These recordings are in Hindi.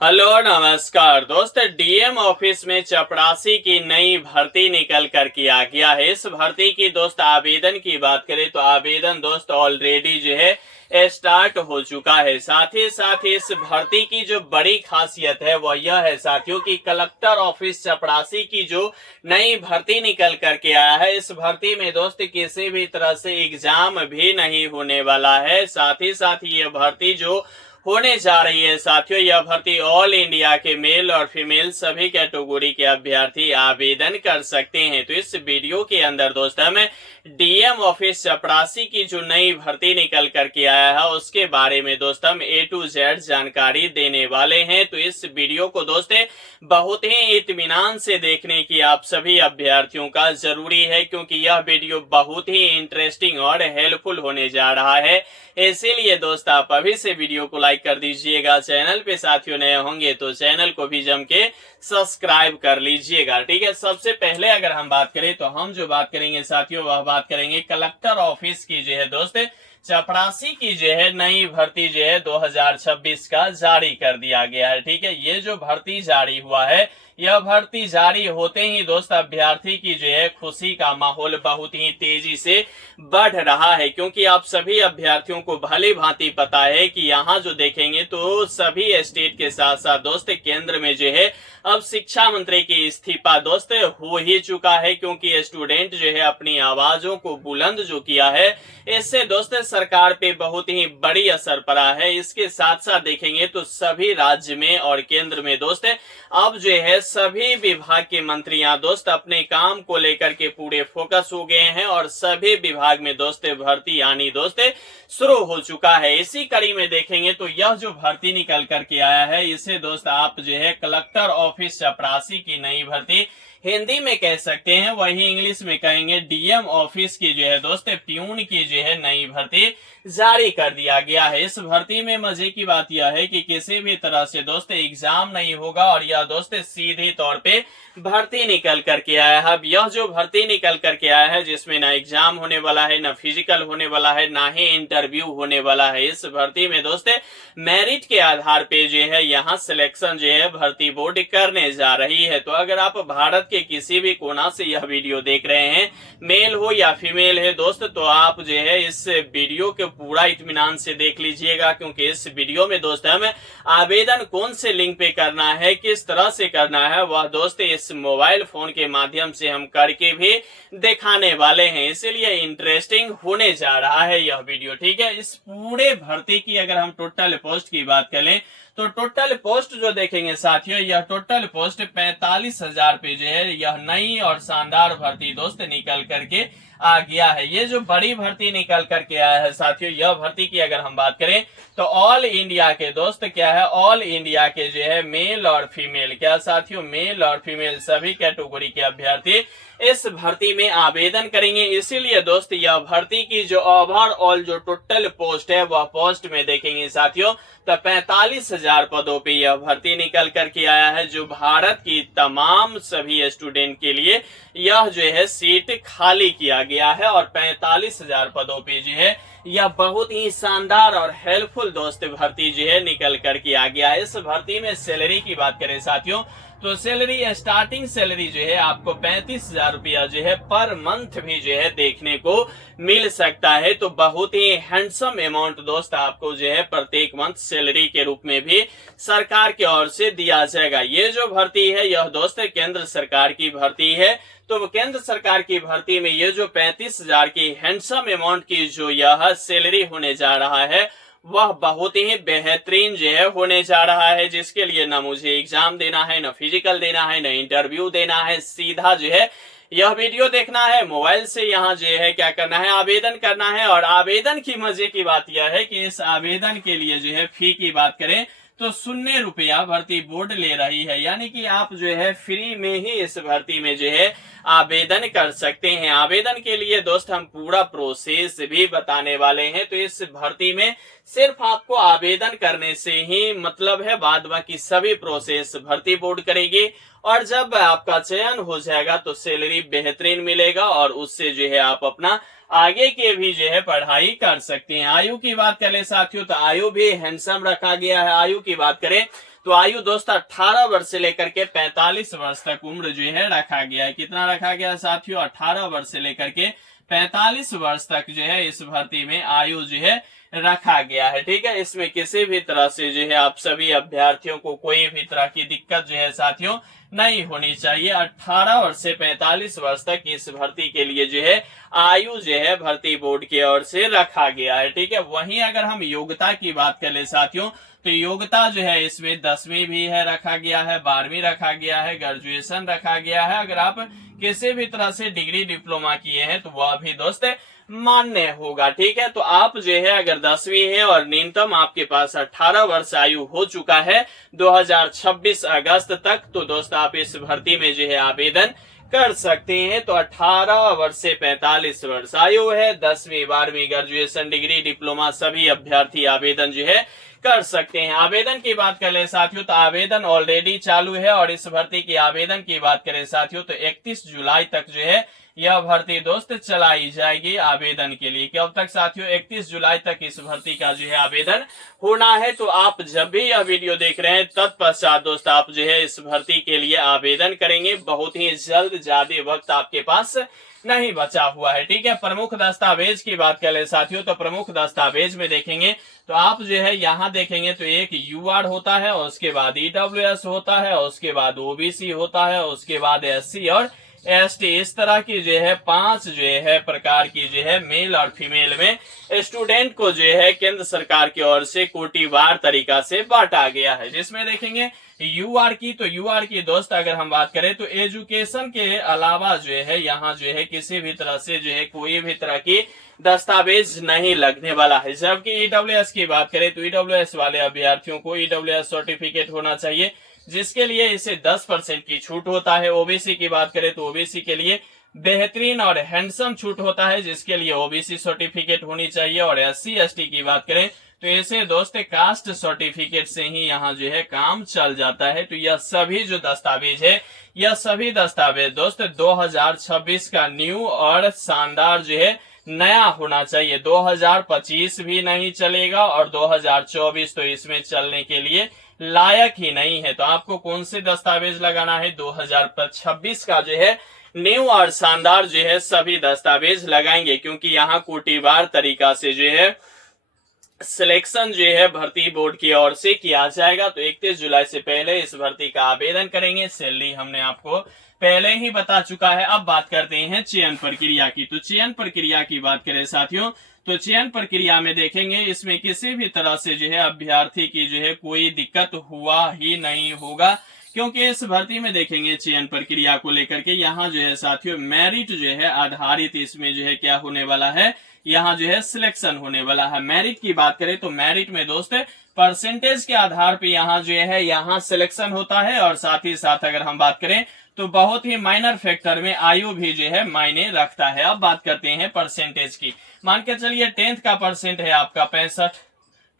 हेलो नमस्कार दोस्त। डीएम ऑफिस में चपरासी की नई भर्ती निकल कर के आ गया है। इस भर्ती की दोस्त आवेदन की बात करें तो आवेदन दोस्त ऑलरेडी जो है स्टार्ट हो चुका है। साथ ही इस भर्ती की जो बड़ी खासियत है वह यह है साथियों की कलेक्टर ऑफिस चपरासी की जो नई भर्ती निकल कर के आया है, इस भर्ती में दोस्त किसी भी तरह से एग्जाम भी नहीं होने वाला है। साथ ही ये भर्ती जो होने जा रही है साथियों, यह भर्ती ऑल इंडिया के मेल और फीमेल सभी कैटेगरी के अभ्यर्थी आवेदन कर सकते हैं। तो इस वीडियो के अंदर दोस्त हम डीएम ऑफिस चपरासी की जो नई भर्ती निकल करके आया है उसके बारे में दोस्त हम A to Z जानकारी देने वाले हैं। तो इस वीडियो को दोस्त बहुत ही इत्मीनान से देखने की आप सभी अभ्यर्थियों का जरूरी है, क्योंकि यह वीडियो बहुत ही इंटरेस्टिंग और हेल्पफुल होने जा रहा है। इसीलिए दोस्त आप अभी से वीडियो को लाइक कर दीजिएगा। चैनल पे साथियों नए होंगे तो चैनल को भी जम के सब्सक्राइब कर लीजिएगा। ठीक है, सबसे पहले अगर हम बात करें तो हम जो बात करेंगे साथियों वह बात करेंगे कलेक्टर ऑफिस की जो है दोस्त चपरासी की जो है नई भर्ती जो है 2026 का जारी कर दिया गया है। ठीक है, ये जो भर्ती जारी हुआ है, यह भर्ती जारी होते ही दोस्त अभ्यर्थी की जो है खुशी का माहौल बहुत ही तेजी से बढ़ रहा है, क्योंकि आप सभी अभ्यर्थियों को भली भांति पता है कि यहाँ जो देखेंगे तो सभी स्टेट के साथ साथ दोस्त केंद्र में जो है अब शिक्षा मंत्री की इस्तीफा दोस्त हो ही चुका है, क्योंकि स्टूडेंट जो है अपनी आवाजों को बुलंद जो किया है इससे दोस्त सरकार पे बहुत ही बड़ी असर पड़ा है। इसके साथ साथ देखेंगे तो सभी राज्य में और केंद्र में दोस्त अब जो है सभी विभाग के मंत्रियां दोस्त अपने काम को लेकर के पूरे फोकस हो गए हैं और सभी विभाग में दोस्त भर्ती आनी दोस्त शुरू हो चुका है। इसी कड़ी में देखेंगे तो यह जो भर्ती निकल करके आया है इसे दोस्त आप जो है कलेक्टर ऑफिस चपरासी की नई भर्ती हिंदी में कह सकते हैं, वही इंग्लिश में कहेंगे डीएम ऑफिस की जो है दोस्त प्यून की जो है नई भर्ती जारी कर दिया गया है। इस भर्ती में मजे की बात यह है कि किसी भी तरह से दोस्त एग्जाम नहीं होगा और यह दोस्त सीधे तौर पे भर्ती निकल करके आया है। अब यह जो भर्ती निकल करके आया है जिसमें ना एग्जाम होने वाला है, ना फिजिकल होने वाला है, ना ही इंटरव्यू होने वाला है। इस भर्ती में दोस्त मेरिट के आधार पे जो है यहाँ सिलेक्शन जो है भर्ती बोर्ड करने जा रही है। तो अगर आप भारत के किसी भी कोना से यह वीडियो देख रहे हैं, मेल हो या फीमेल है दोस्त, तो आप जो है इस वीडियो के पूरा इत्मीनान से देख लीजिएगा, क्योंकि इस वीडियो में दोस्त हमें आवेदन कौन से लिंक पे करना है, किस तरह से करना है, वह दोस्त इस मोबाइल फोन के माध्यम से हम करके भी दिखाने वाले हैं। इसलिए इंटरेस्टिंग होने जा रहा है यह वीडियो। ठीक है, इस पूरे भर्ती की अगर हम टोटल पोस्ट की बात करें तो टोटल पोस्ट जो देखेंगे साथियों, यह टोटल पोस्ट 45,000 पे जो है यह नई और शानदार भर्ती दोस्त निकल करके आ गया है। ये जो बड़ी भर्ती निकल करके आया है साथियों, यह भर्ती की अगर हम बात करें तो ऑल इंडिया के दोस्त क्या है, ऑल इंडिया के जो है मेल और फीमेल, क्या साथियों, मेल और फीमेल सभी कैटेगरी के अभ्यर्थी इस भर्ती में आवेदन करेंगे। इसीलिए दोस्त यह भर्ती की जो ओवरऑल जो टोटल पोस्ट है वह पोस्ट में देखेंगे साथियों तो 45,000 पदों पे यह भर्ती निकल करके आया है, जो भारत की तमाम सभी स्टूडेंट के लिए यह जो है सीट खाली किया गया है। और 45,000 पदों पे जो है यह बहुत ही शानदार और हेल्पफुल दोस्त भर्ती जो है निकल करके आ गया है। इस भर्ती में सैलरी की बात करें साथियों तो सैलरी स्टार्टिंग सैलरी जो है आपको 35,000 रुपया जो है पर मंथ भी जो है देखने को मिल सकता है। तो बहुत ही हैंडसम अमाउंट दोस्त आपको जो है प्रत्येक मंथ सैलरी के रूप में भी सरकार की ओर से दिया जाएगा। ये जो भर्ती है यह दोस्त केंद्र सरकार की भर्ती है। तो केंद्र सरकार की भर्ती में ये जो 35,000 की हैंडसम अमाउंट की जो यह सैलरी होने जा रहा है वह बहुत ही बेहतरीन जो है होने जा रहा है, जिसके लिए ना मुझे एग्जाम देना है, ना फिजिकल देना है, ना इंटरव्यू देना है। सीधा जो है यह वीडियो देखना है, मोबाइल से यहाँ जो है क्या करना है, आवेदन करना है। और आवेदन की मजे की बात यह है कि इस आवेदन के लिए जो है फी की बात करें तो 0 रुपया भर्ती बोर्ड ले रही है, यानी कि आप जो है फ्री में ही इस भर्ती में जो है आवेदन कर सकते हैं। आवेदन के लिए दोस्त हम पूरा प्रोसेस भी बताने वाले हैं। तो इस भर्ती में सिर्फ आपको आवेदन करने से ही मतलब है, बाद बाकी सभी प्रोसेस भर्ती बोर्ड करेगी और जब आपका चयन हो जाएगा तो सैलरी बेहतरीन मिलेगा और उससे जो है आप अपना आगे के भी जो है पढ़ाई कर सकते हैं। आयु की बात करें साथियों तो आयु भी हैंडसम रखा गया है। आयु की बात करें तो आयु दोस्त 18 वर्ष से लेकर के 45 वर्ष तक उम्र जो है रखा गया है। कितना रखा गया साथियों? 18 वर्ष से लेकर के 45 वर्ष तक जो है इस भर्ती में आयु जो है रखा गया है। ठीक है, इसमें किसी भी तरह से जो है आप सभी अभ्यर्थियों को कोई भी तरह की दिक्कत जो है साथियों नहीं होनी चाहिए। 18 वर्ष से 45 वर्ष तक इस भर्ती के लिए जो है आयु जो है भर्ती बोर्ड की ओर से रखा गया है। ठीक है, वहीं अगर हम योग्यता की बात करें साथियों, तो योग्यता जो है इसमें 10वीं भी है रखा गया है, 12वीं रखा गया है, ग्रेजुएशन रखा गया है। अगर आप किसी भी तरह से डिग्री डिप्लोमा किए हैं तो वह भी दोस्त मान्य होगा। ठीक है, तो आप जो है अगर 10वीं है और न्यूनतम आपके पास 18 वर्ष आयु हो चुका है 2026 अगस्त तक, तो दोस्त आप इस भर्ती में जो है आवेदन कर सकते हैं। तो 18 वर्ष से 45 वर्ष आयु है, 10वीं 12वीं ग्रेजुएशन डिग्री डिप्लोमा सभी अभ्यर्थी आवेदन जो है कर सकते हैं। आवेदन की बात करें साथियों तो आवेदन ऑलरेडी चालू है, और इस भर्ती की आवेदन की बात करें साथियों तो 31 जुलाई तक जो है यह भर्ती दोस्त चलाई जाएगी आवेदन के लिए। कब तक साथियों? 31 जुलाई तक इस भर्ती का जो है आवेदन होना है। तो आप जब भी यह वीडियो देख रहे हैं तत्पश्चात दोस्त आप जो है इस भर्ती के लिए आवेदन करेंगे। बहुत ही जल्द, ज्यादा वक्त आपके पास नहीं बचा हुआ है। ठीक है, प्रमुख दस्तावेज की बात करें साथियों तो प्रमुख दस्तावेज में देखेंगे तो आप जो है यहाँ देखेंगे तो एक यूआर होता है, और उसके बाद ईडब्ल्यूएस होता है, और उसके बाद ओबीसी होता है, और उसके बाद एससी और एसटी। इस तरह की जो है 5 जो है प्रकार की जो है मेल और फीमेल में स्टूडेंट को जो है केंद्र सरकार की ओर से कोटिवार तरीका से बांटा गया है। जिसमें देखेंगे यूआर की, तो यूआर की दोस्त अगर हम बात करें तो एजुकेशन के अलावा जो है यहाँ जो है किसी भी तरह से जो है कोई भी तरह की दस्तावेज नहीं लगने वाला है। जबकि ईडब्ल्यूएस की बात करें तो ईडब्ल्यूएस वाले अभ्यर्थियों को ईडब्ल्यूएस सर्टिफिकेट होना चाहिए, जिसके लिए इसे 10% की छूट होता है। ओबीसी की बात करें तो ओबीसी के लिए बेहतरीन और हैंडसम छूट होता है, जिसके लिए ओबीसी सर्टिफिकेट होनी चाहिए। और एससी एसटी की बात करें तो इसे दोस्त कास्ट सर्टिफिकेट से ही यहाँ जो है काम चल जाता है। तो यह सभी जो दस्तावेज है, यह सभी दस्तावेज दोस्त 2026 का न्यू और शानदार जो है नया होना चाहिए। 2025 भी नहीं चलेगा और 2024 तो इसमें चलने के लिए लायक ही नहीं है। तो आपको कौन से दस्तावेज लगाना है? 2026 का जो है न्यू और शानदार जो है सभी दस्तावेज लगाएंगे, क्योंकि यहाँ कोटिवार तरीका से जो है सिलेक्शन जो है भर्ती बोर्ड की ओर से किया जाएगा। तो 31 जुलाई से पहले इस भर्ती का आवेदन करेंगे। सैलरी हमने आपको पहले ही बता चुका है। अब बात करते हैं चयन प्रक्रिया की। तो चयन प्रक्रिया की बात करें साथियों तो चयन प्रक्रिया में देखेंगे इसमें किसी भी तरह से जो है अभ्यर्थी की जो है कोई दिक्कत हुआ ही नहीं होगा, क्योंकि इस भर्ती में देखेंगे चयन प्रक्रिया को लेकर के यहाँ जो है साथियों मेरिट जो है आधारित इसमें जो है क्या होने वाला है, यहाँ जो है सिलेक्शन होने वाला है। मेरिट की बात करें तो मेरिट में दोस्त परसेंटेज के आधार पे यहाँ जो है यहाँ सिलेक्शन होता है, और साथ ही साथ अगर हम बात करें तो बहुत ही माइनर फैक्टर में आयु भी जो है मायने रखता है। अब बात करते हैं परसेंटेज की। मान के चलिए 10th का परसेंट है आपका 65,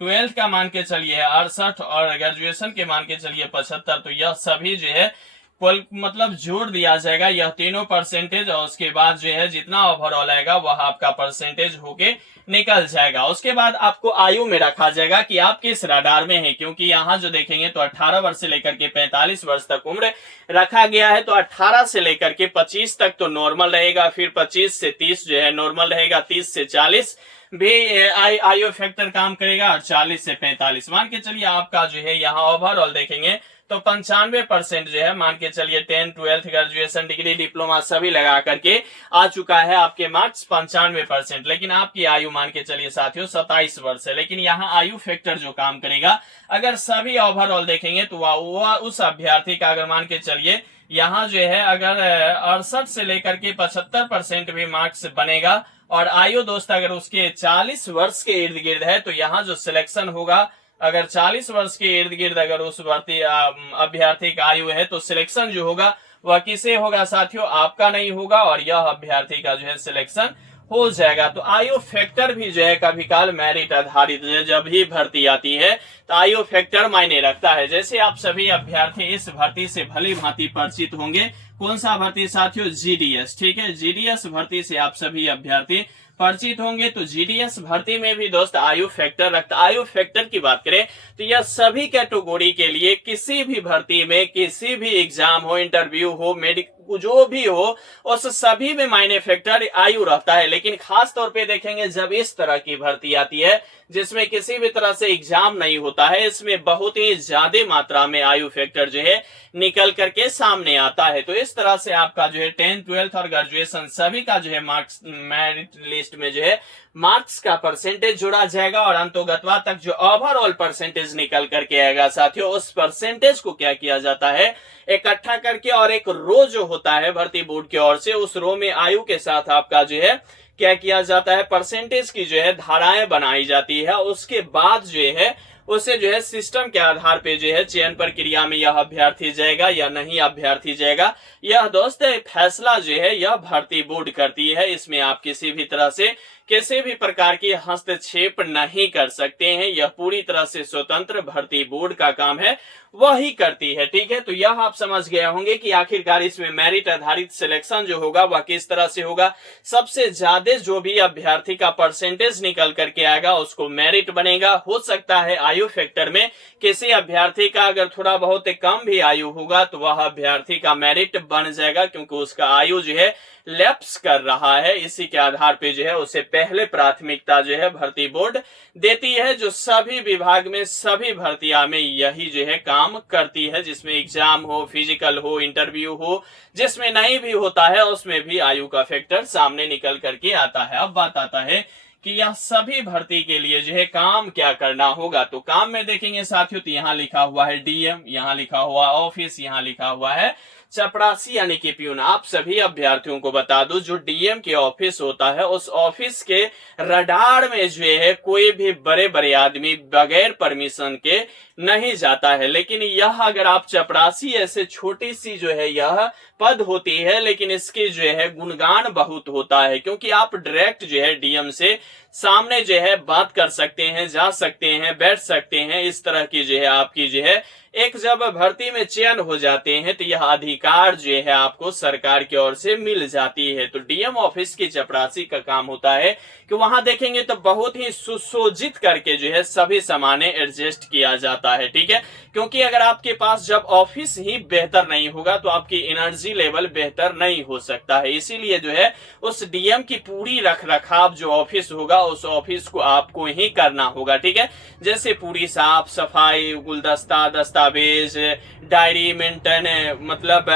12th का मान के चलिए 68 और ग्रेजुएशन के मान के चलिए 75। तो यह सभी जो है मतलब जोड़ दिया जाएगा यह तीनों परसेंटेज, और उसके बाद जो है जितना ओवरऑल आएगा वह आपका परसेंटेज होके निकल जाएगा। उसके बाद आपको आयु में रखा जाएगा कि आप किस रडार में हैं, क्योंकि यहाँ जो देखेंगे तो 18 वर्ष से लेकर के 45 वर्ष तक उम्र रखा गया है। तो 18 से लेकर के 25 तक तो नॉर्मल रहेगा, फिर 25 से 30 जो है नॉर्मल रहेगा, 30 से 40 भी आयु फैक्टर काम करेगा, और 40 से 45 मान के चलिए आपका जो है यहाँ ओवरऑल देखेंगे तो 95% जो है मान के चलिए 10th 12th graduation degree diploma सभी लगा करके आ चुका है आपके मार्क्स 95%। लेकिन आपकी आयु मान के चलिए साथियों 27 वर्ष है। लेकिन यहाँ आयु फैक्टर जो काम करेगा अगर सभी ओवरऑल देखेंगे तो वह उस अभ्यर्थी का अगर मान के चलिए यहाँ जो है अगर 68 से लेकर के 75% भी मार्क्स बनेगा और आयु दोस्त अगर उसके 40 वर्ष के इर्द गिर्द है तो यहाँ जो सिलेक्शन होगा अगर 40 वर्ष के इर्द गिर्द अगर उस भर्ती अभ्यर्थी का आयु है तो सिलेक्शन जो होगा वह किसे होगा साथियों, आपका नहीं होगा, और यह अभ्यर्थी का जो है सिलेक्शन हो जाएगा। तो आयु फैक्टर भी जो है कभी काल मेरिट आधारित जब भी भर्ती आती है तो आयु फैक्टर मायने रखता है। जैसे आप सभी अभ्यर्थी इस भर्ती से भली भांति परिचित होंगे, कौन सा भर्ती साथियों? जीडीएस। ठीक है, जीडीएस भर्ती से आप सभी अभ्यर्थी परिचित होंगे। तो जीडीएस भर्ती में भी दोस्त आयु फैक्टर रखता। आयु फैक्टर की बात करें तो यह सभी कैटेगरी के लिए किसी भी भर्ती में, किसी भी एग्जाम हो, इंटरव्यू हो, मेडिकल जो भी हो, उस सभी में मायने फैक्टर आयु रहता है। लेकिन खास तौर पे देखेंगे जब इस तरह की भर्ती आती है जिसमें किसी भी तरह से एग्जाम नहीं होता है, इसमें बहुत ही ज्यादा मात्रा में आयु फैक्टर जो है निकल करके सामने आता है। तो इस तरह से आपका जो है 10th 12th और ग्रेजुएशन सभी का जो है मार्क्स मेरिट लिस्ट में जो है मार्क्स का परसेंटेज जोड़ा जाएगा और अंतोगतवा तक जो ओवरऑल परसेंटेज निकल करके आएगा साथियों, उस परसेंटेज को क्या किया जाता है, इकट्ठा करके और एक रो जो होता है भर्ती बोर्ड की ओर से, उस रो में आयु के साथ आपका जो है क्या किया जाता है, परसेंटेज की जो है धाराएं बनाई जाती है। उसके बाद जो है उसे जो है सिस्टम के आधार पे जो है चयन प्रक्रिया में यह अभ्यर्थी जाएगा या नहीं अभ्यर्थी जाएगा, यह दोस्त फैसला जो है यह भर्ती बोर्ड करती है। इसमें आप किसी भी तरह से किसी भी प्रकार की हस्तक्षेप नहीं कर सकते हैं। यह पूरी तरह से स्वतंत्र भर्ती बोर्ड का काम है, वही करती है। ठीक है, तो यह आप समझ गए होंगे कि आखिरकार इसमें मेरिट आधारित सिलेक्शन जो होगा वह किस तरह से होगा। सबसे ज्यादा जो भी अभ्यर्थी का परसेंटेज निकल करके आएगा उसको मेरिट बनेगा। हो सकता है आयु फैक्टर में किसी अभ्यर्थी का अगर थोड़ा बहुत कम भी आयु होगा तो वह अभ्यर्थी का मेरिट बन जाएगा, क्योंकि उसका आयु जो है लैप्स कर रहा है। इसी के आधार पे जो है उसे पहले प्राथमिकता जो है भर्ती बोर्ड देती है, जो सभी विभाग में सभी भर्तियां में यही जो है काम करती है। जिसमें एग्जाम हो, फिजिकल हो, इंटरव्यू हो, जिसमें नहीं भी होता है उसमें भी आयु का फैक्टर सामने निकल करके आता है। अब बात आता है कि यह सभी भर्ती के लिए जो है काम क्या करना होगा। तो काम में देखेंगे साथियों तो यहाँ लिखा हुआ है डीएम, यहाँ लिखा हुआ ऑफिस, यहाँ लिखा हुआ है चपरासी यानी कि प्यून। आप सभी अभ्यर्थियों को बता दूं जो डीएम के ऑफिस होता है उस ऑफिस के रडार में जो है कोई भी बड़े बड़े आदमी बगैर परमिशन के नहीं जाता है। लेकिन यह अगर आप चपरासी ऐसे छोटी सी जो है यह पद होती है, लेकिन इसके जो है गुणगान बहुत होता है, क्योंकि आप डायरेक्ट जो है डीएम से सामने जो है बात कर सकते हैं, जा सकते हैं, बैठ सकते हैं। इस तरह की जो है आपकी जो है एक जब भर्ती में चयन हो जाते हैं तो यह अधिकार जो है आपको सरकार की ओर से मिल जाती है। तो डीएम ऑफिस की चपरासी का काम होता है कि वहां देखेंगे तो बहुत ही सुसज्जित करके जो है सभी सामानें एडजस्ट किया जाता है। ठीक है, क्योंकि अगर आपके पास जब ऑफिस ही बेहतर नहीं होगा तो आपकी एनर्जी लेवल बेहतर नहीं हो सकता है। इसीलिए जो है उस डीएम की पूरी रख रखाव जो ऑफिस होगा उस ऑफिस को आपको ही करना होगा। ठीक है, जैसे पूरी साफ सफाई, गुलदस्ता, दस्तावेज, डायरी मेंटेन, मतलब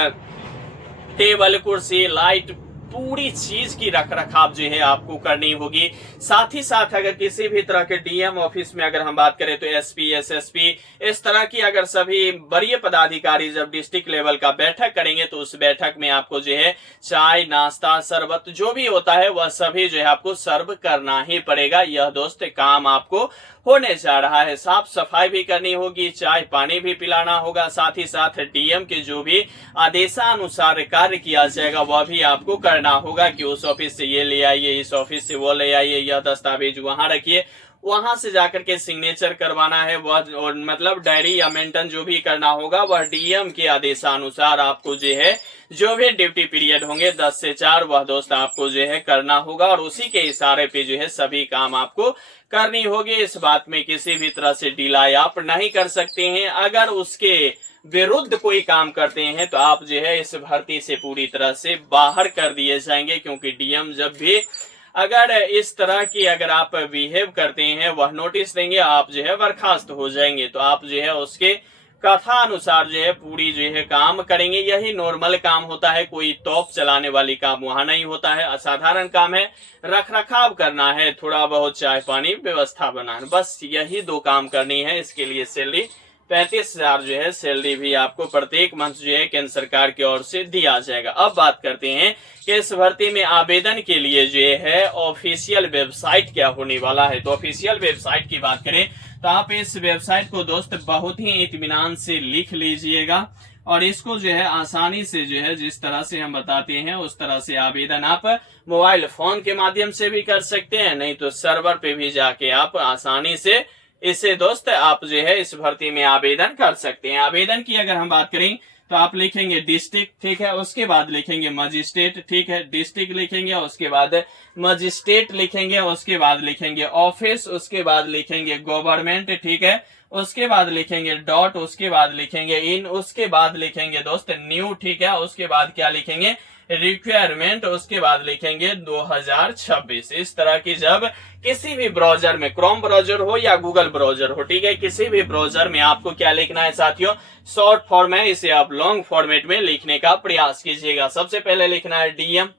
टेबल, कुर्सी, लाइट, पूरी चीज की रख रखाव जो है आपको करनी होगी। साथ ही साथ अगर किसी भी तरह के डीएम ऑफिस में अगर हम बात करें तो एसपी, एसएसपी, इस तरह की अगर सभी वरीय पदाधिकारी जब डिस्ट्रिक्ट लेवल का बैठक करेंगे तो उस बैठक में आपको जो है चाय, नाश्ता, शरबत जो भी होता है वह सभी जो है आपको सर्व करना ही पड़ेगा। यह दोस्त काम आपको होने जा रहा है। साफ सफाई भी करनी होगी, चाय पानी भी पिलाना होगा। साथ ही साथ डीएम के जो भी आदेशानुसार कार्य किया जाएगा वह भी आपको करना होगा कि उस ऑफिस से ये ले आइए, इस ऑफिस से वो ले आइए, यह दस्तावेज वहां रखिए, वहां से जाकर के सिग्नेचर करवाना है वह, और मतलब डायरी या मेंटेन जो भी करना होगा वह डीएम के आदेशानुसार आपको जो है जो भी ड्यूटी पीरियड होंगे 10 से 4 वह दोस्त आपको जो है करना होगा और उसी के इशारे पे जो है सभी काम आपको करनी होगी। इस बात में किसी भी तरह से डिलाई आप नहीं कर सकते हैं। अगर उसके विरुद्ध कोई काम करते हैं तो आप जो है इस भर्ती से पूरी तरह से बाहर कर दिए जाएंगे, क्योंकि डीएम जब भी अगर इस तरह की अगर आप बिहेव करते हैं वह नोटिस देंगे, आप जो है बर्खास्त हो जाएंगे। तो आप जो है उसके कथा अनुसार जो है पूरी जो है काम करेंगे। यही नॉर्मल काम होता है, कोई तोप चलाने वाली काम वहां नहीं होता है। असाधारण काम है, रख रखाव करना है, थोड़ा बहुत चाय पानी व्यवस्था बनाना, बस यही 2 काम करनी है। इसके लिए सैलरी 35,000 जो है सैलरी भी आपको प्रत्येक मंथ जो है केंद्र सरकार की ओर से दिया जाएगा। अब बात करते हैं कि इस भर्ती में आवेदन के लिए जो है ऑफिशियल वेबसाइट क्या होने वाला है। तो ऑफिशियल वेबसाइट की बात करें तो आप इस वेबसाइट को दोस्त बहुत ही इत्मीनान से लिख लीजिएगा और इसको जो है आसानी से जो है जिस तरह से हम बताते हैं उस तरह से आवेदन आप मोबाइल फोन के माध्यम से भी कर सकते हैं, नहीं तो सर्वर पे भी जाके आप आसानी से इसे दोस्त आप जो है इस भर्ती में आवेदन कर सकते हैं। आवेदन की अगर हम बात करें तो आप लिखेंगे डिस्ट्रिक्ट, ठीक है, उसके बाद लिखेंगे मजिस्ट्रेट, ठीक है, डिस्ट्रिक्ट लिखेंगे, उसके बाद मजिस्ट्रेट लिखेंगे, उसके बाद लिखेंगे ऑफिस, उसके बाद लिखेंगे गवर्नमेंट, ठीक है, उसके बाद लिखेंगे डॉट, उसके बाद लिखेंगे इन, उसके बाद लिखेंगे दोस्त न्यू, ठीक है, उसके बाद क्या लिखेंगे रिक्वायरमेंट, उसके बाद लिखेंगे 2026। इस तरह की जब किसी भी ब्राउजर में, क्रोम ब्राउजर हो या गूगल ब्राउजर हो, ठीक है, किसी भी ब्राउजर में आपको क्या लिखना है साथियों, शॉर्ट फॉर्म है, इसे आप लॉन्ग फॉर्मेट में लिखने का प्रयास कीजिएगा। सबसे पहले लिखना है डीएम,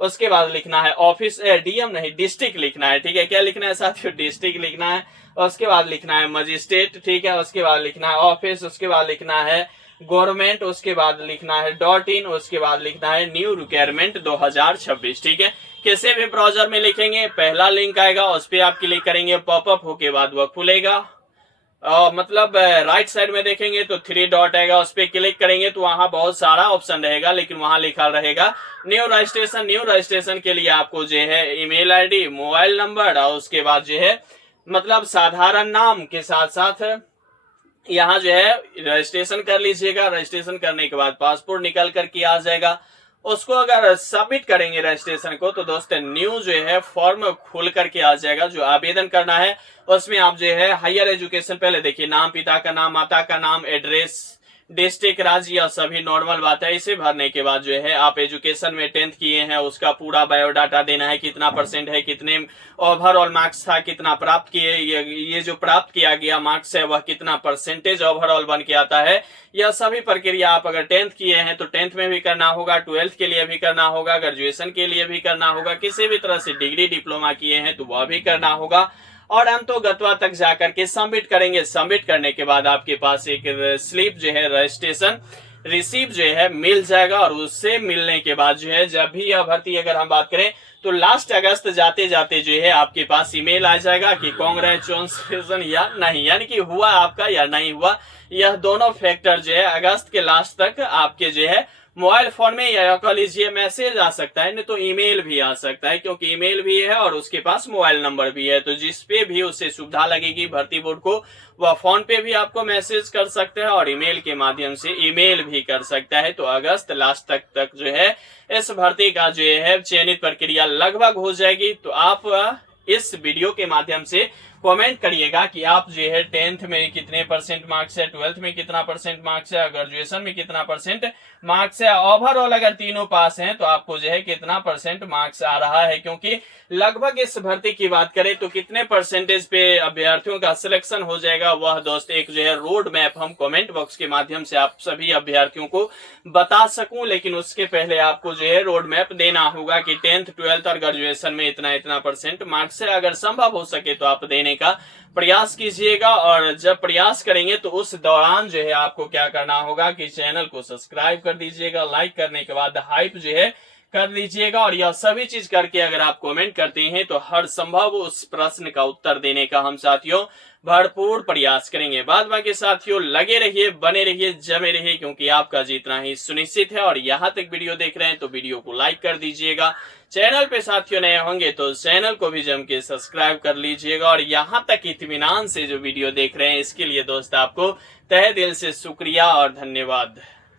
उसके बाद लिखना है ऑफिस, डीएम नहीं डिस्ट्रिक्ट लिखना है, ठीक है, क्या लिखना है साथियों डिस्ट्रिक्ट लिखना है, उसके बाद लिखना है मजिस्ट्रेट, ठीक है, उसके बाद लिखना है ऑफिस, उसके बाद लिखना है गवर्नमेंट, उसके बाद लिखना है डॉट इन, उसके बाद लिखना है न्यू रिक्वायरमेंट 2026, ठीक है। किसी भी ब्राउजर में लिखेंगे, पहला लिंक आएगा, उस पर आप क्लिक करेंगे, पॉपअप होके बाद वह खुलेगा, मतलब राइट साइड में देखेंगे तो 3 डॉट आएगा, उस पर क्लिक करेंगे तो वहां बहुत सारा ऑप्शन रहेगा, लेकिन वहां लिखा रहेगा न्यू रजिस्ट्रेशन। न्यू रजिस्ट्रेशन के लिए आपको जो है ईमेल आईडी, मोबाइल नंबर और उसके बाद जो है मतलब साधारण नाम के साथ साथ यहाँ जो है रजिस्ट्रेशन कर लीजिएगा। रजिस्ट्रेशन करने के बाद पासपोर्ट निकल करके आ जाएगा। उसको अगर सबमिट करेंगे रजिस्ट्रेशन को तो दोस्त न्यू जो है फॉर्म खुल करके आ जाएगा। जो आवेदन करना है उसमें आप जो है हायर एजुकेशन, पहले देखिए नाम, पिता का नाम, माता का नाम, एड्रेस, डिस्ट्रिक्ट, राज्य, या सभी नॉर्मल बात है। इसे भरने के बाद जो है आप एजुकेशन में 10th किए हैं उसका पूरा बायोडाटा देना है, कितना परसेंट है, कितने ओवरऑल मार्क्स था, कितना प्राप्त किए, ये जो प्राप्त किया गया मार्क्स है वह कितना परसेंटेज ओवरऑल बन के आता है। यह सभी प्रक्रिया आप अगर 10th किए हैं तो 10th में भी करना होगा, 12th के लिए भी करना होगा, ग्रेजुएशन के लिए भी करना होगा, किसी भी तरह से डिग्री डिप्लोमा किए हैं तो वह भी करना होगा। और अंतोगत्वा तक जाकर के सबमिट करेंगे। सबमिट करने के बाद आपके पास एक स्लिप जो है रजिस्ट्रेशन रिसीव जो है मिल जाएगा। और उससे मिलने के बाद जो है जब भी यह भर्ती अगर हम बात करें तो लास्ट अगस्त जाते जाते जो है आपके पास ईमेल आ जाएगा कि कांग्रेचुलेशन या नहीं, यानी कि हुआ आपका या नहीं हुआ। यह दोनों फैक्टर जो है अगस्त के लास्ट तक आपके जो है मोबाइल फोन में या कह लीजिए मैसेज आ सकता है, नहीं तो ईमेल भी आ सकता है, क्योंकि ईमेल भी है और उसके पास मोबाइल नंबर भी है। तो जिस पे भी उससे सुविधा लगेगी भर्ती बोर्ड को, वह फोन पे भी आपको मैसेज कर सकते हैं और ईमेल के माध्यम से ईमेल भी कर सकता है। तो अगस्त लास्ट तक जो है इस भर्ती का जो है चयनित प्रक्रिया लगभग हो जाएगी। तो आप इस वीडियो के माध्यम से कमेंट करिएगा कि आप जो है 10th में कितने परसेंट मार्क्स है, 12th में कितना परसेंट मार्क्स है, ग्रेजुएशन में कितना परसेंट मार्क्स है, ओवरऑल अगर तीनों पास हैं तो आपको जो है कितना परसेंट मार्क्स आ रहा है। क्योंकि लगभग इस भर्ती की बात करें तो कितने परसेंटेज पे अभ्यर्थियों का सिलेक्शन हो जाएगा वह दोस्त एक जो है रोड मैप हम कमेंट बॉक्स के माध्यम से आप सभी अभ्यर्थियों को बता सकूं। लेकिन उसके पहले आपको जो है रोड मैप देना होगा कि 10th 12th और ग्रेजुएशन में इतना इतना परसेंट मार्क्स है। अगर संभव हो सके तो आप देने का प्रयास कीजिएगा। और जब प्रयास करेंगे तो उस दौरान जो है आपको क्या करना होगा कि चैनल को सब्सक्राइब कर दीजिएगा, लाइक करने के बाद हाइप जो है कर लीजिएगा। और यह सभी चीज करके अगर आप कमेंट करते हैं तो हर संभव उस प्रश्न का उत्तर देने का हम साथियों भरपूर प्रयास करेंगे। बाद बाकी साथियों लगे रहिए, बने रहिए, जमे रहिए, क्योंकि आपका जीतना ही सुनिश्चित है। और यहाँ तक वीडियो देख रहे हैं तो वीडियो को लाइक कर दीजिएगा। चैनल पे साथियों नए होंगे तो चैनल को भी जम के सब्सक्राइब कर लीजिएगा। और यहाँ तक इत्मीनान से जो वीडियो देख रहे हैं इसके लिए दोस्त आपको तहे दिल से शुक्रिया और धन्यवाद।